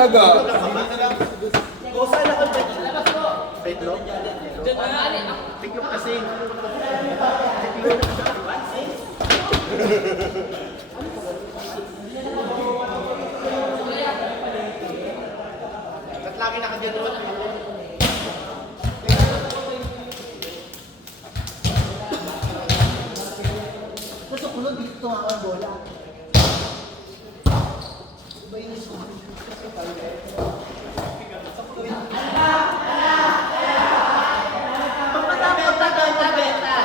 talaga. O saan ako dyan? Petlop? Dyan na. Petlop kasi. Ba't lagi nakadyan doon? Gusto ko lang dito tumakan bola. Iba yung sumunod kasi talaga. Pagpatapos na tayo na beta.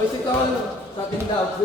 Hoy, si Tol, sa tindaw,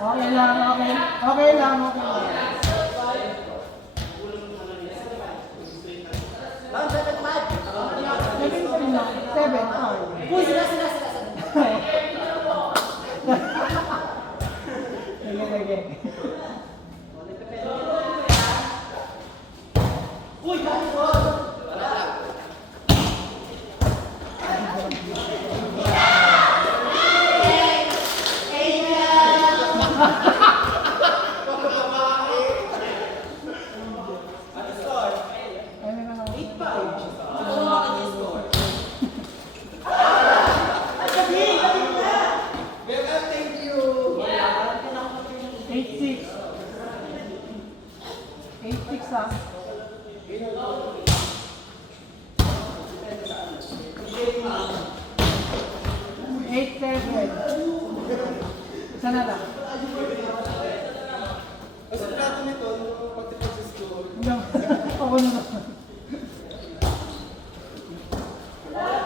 Okay lang, okay. Okay lang, okay lang. Ma'am, 7-5. 7 lang. 7. Uy, sila. Sige, sige. Uy, ganun. Ano na lang? 8-6. 8-6 ah. 8-7. Isa na lang. Hindi. Ako na lang.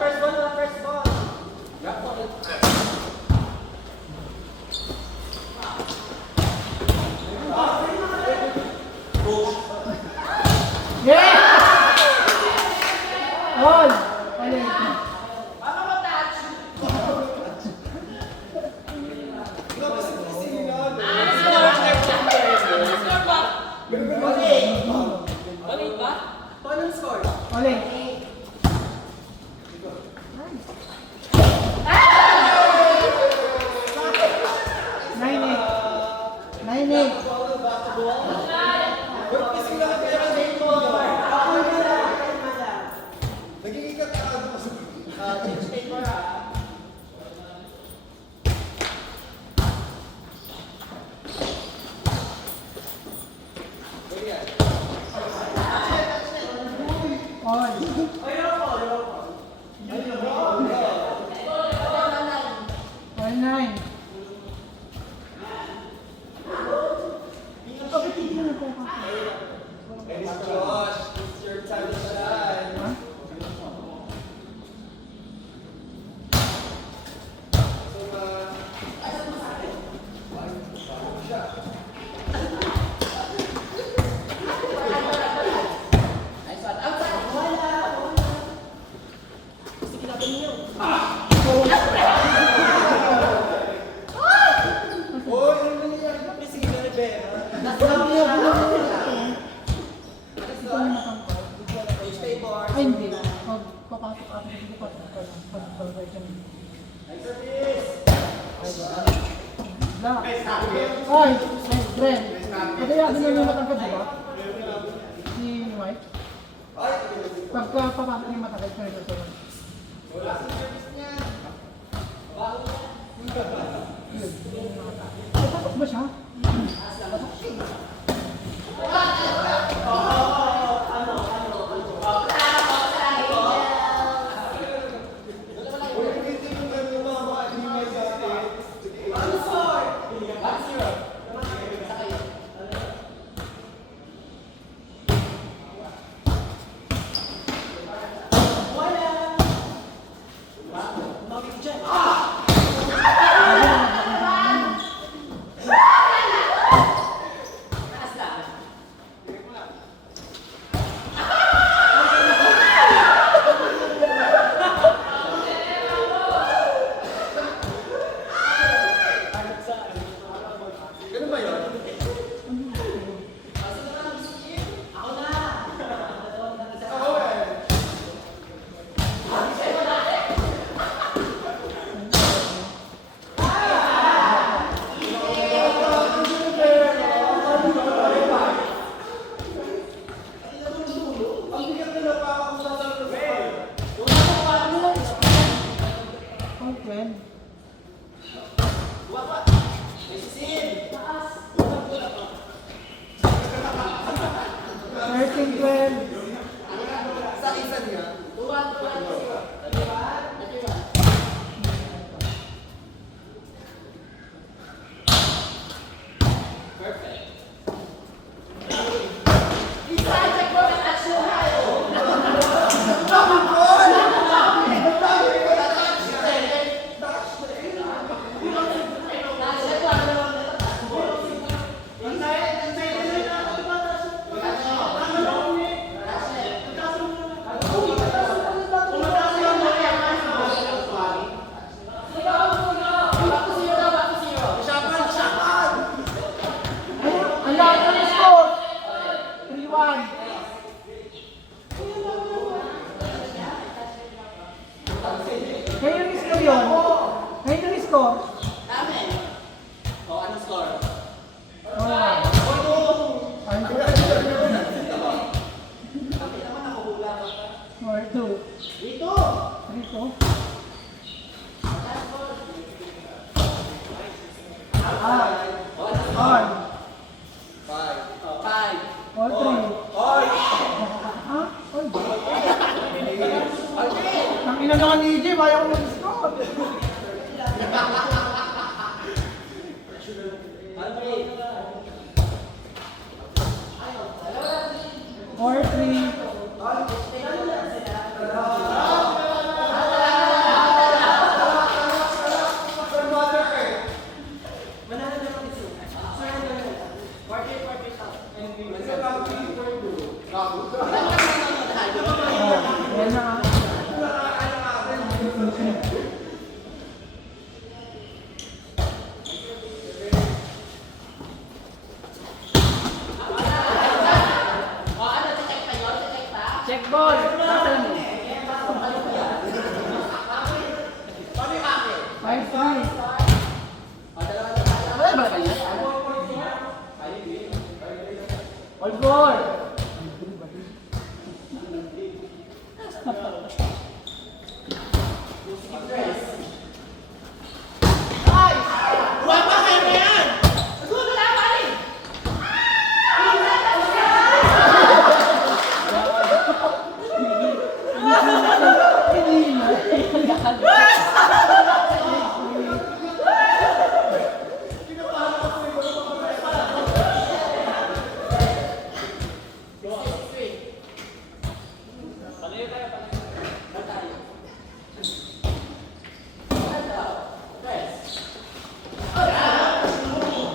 First ball. Yeah! On! Ulit. Paano score? Ulit. 9-8. Change paper ha. On. 9. Josh, it's your time to shine. Huh? Ay, hindi. Papasok ako. Hindi ko pag-conversion. Black. Ay, Ren. Ito yung yung matangkad, di ba? Si White. Pagka papasok yung matangkad, siya ito ito. Papasok ba siya? Papasok siya. 13, 12. Sa isa niya. Ang lahat ng score! 3-1. Kayo yung score yun? Kayo yung score? Anong score? Oh. Ay, 4-2. 3-2. On. 4-3. Ha? Ang ina naman ni EJ, ayaw ko mag-score. Or 3. Yan na. Check ball. Nasaan mo? 5-3. Wala ba kanya? All 4.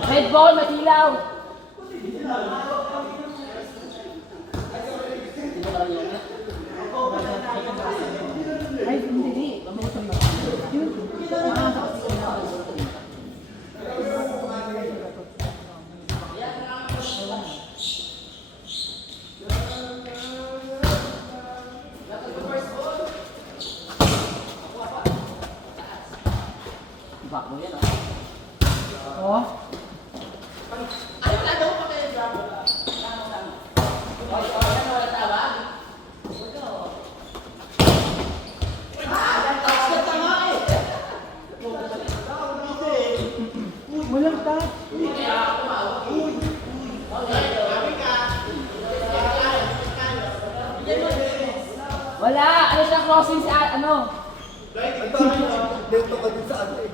Red ball, matilaw. Ay, hindi. Mabutan ba? Yun. Back mo yan, oh. Walang touch. Wala! Ano siya crossing sa ano? Dito ka din sa ano eh.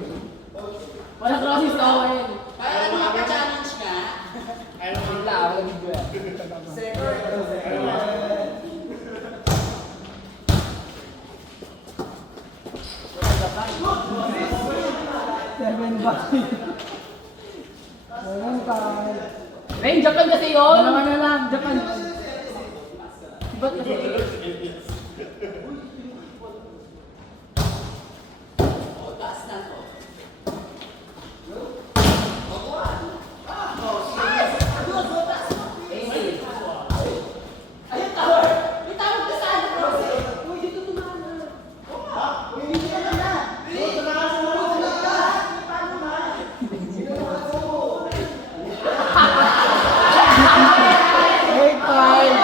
Wala crossing sa Owen. Kaya ano mapa-challenge ka? Wala, wala video yan. Seven ba? Walang touch. Rain, Japan kasi yun! Dalawa na lang, Japan. Ba't kasi? Taas na to. Ayun, tower! May tawag ka sa ano, bro? Uy, dito tumana. Hindi ka na. Dito na ka sa mga paano na? Eight, five.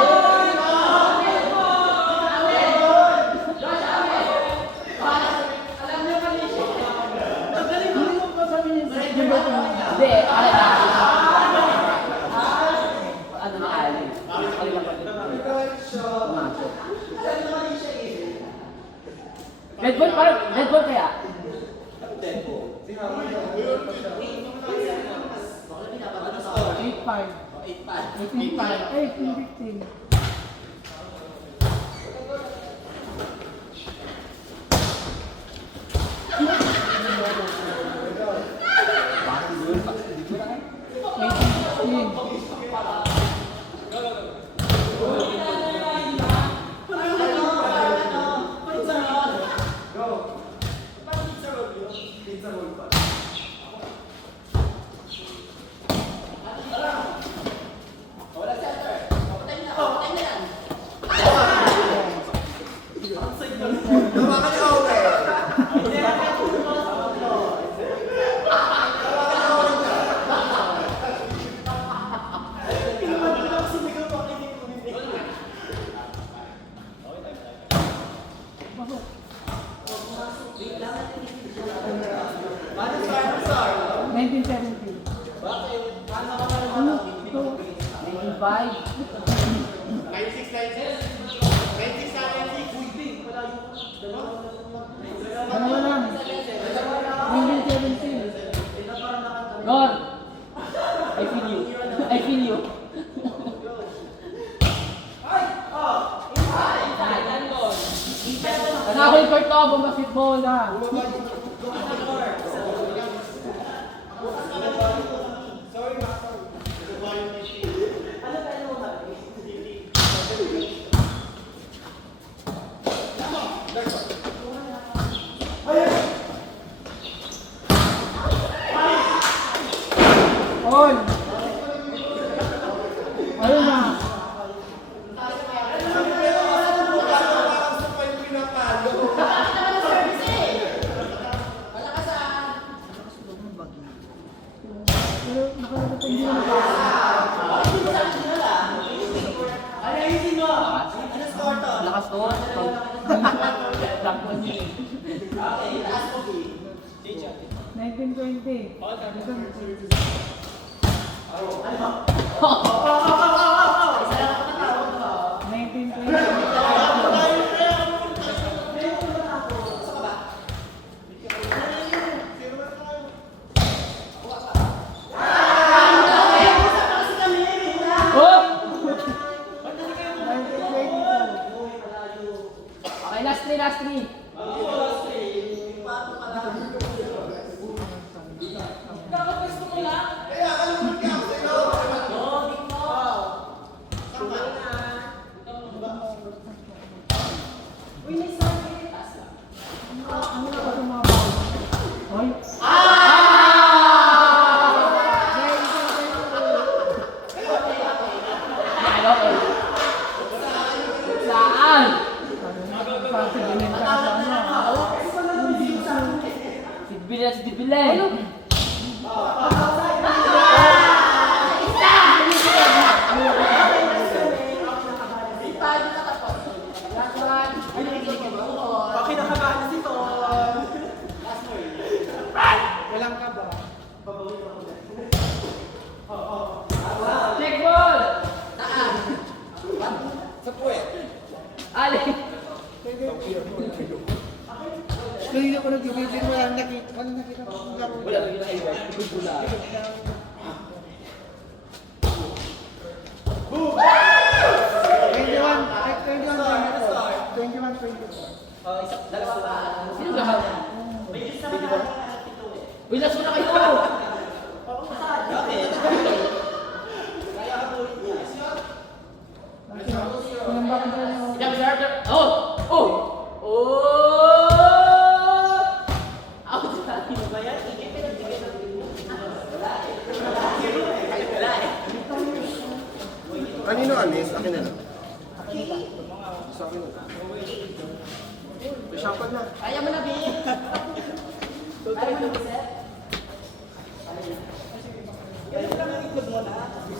Alam niyo mali siya. Hindi mo pa sabihin sa Hindi, alin na. Ano na alin? Alin na pagod. Pumasok. Red ball parang, red ball kaya? Eight five. 18-15. Dalawa lang. 19-17. Lord! I feel you. I feel you. Nakakul court to, basketball na. On. Ayun na. Pero nakalabot hindi na Lakas to. Lang po niya. 19-20. Okay, last three, last three. Saan? Sibilan, sibilan. Okay, nakabahan na si Ton. Walang ka ba? Check ball! Sa puwet. Ali! Kanina ko nag-video, walang nakita. Walang nakita ko. Wala lagi na kayo. Pula. 21-24. Sino ba? Uy, last mo na kayo! Pinambakan tayo. Jump, jump, jump. Oh! Oh! Oh! Out! Kanino alis? Akin na lang. Sa akin na. Shopad na. Kaya mo na, B. Kaya mo na, B.